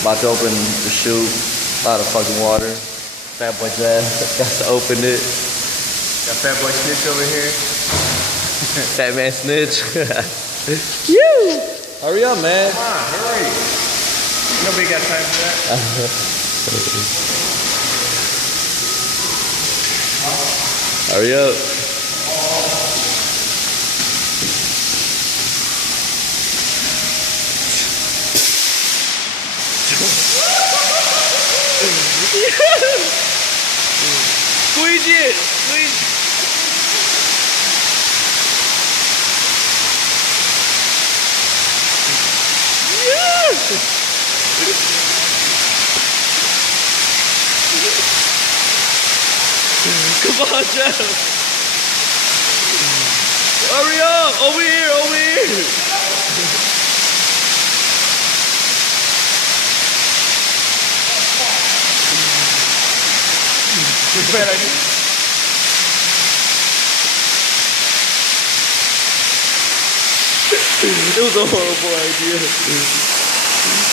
About to open the chute. A lot of fucking water. Fat boy Jazz got to open it. Got Fat Boy Snitch over here. Fat man snitch. You! Hurry up, man. Come on, hurry. Nobody got time for that. Hurry up. Squeeze it! Squeeze! Yeah! Come on, Jeff! Hurry up! Over here! Over here! Bad idea. It was a horrible idea.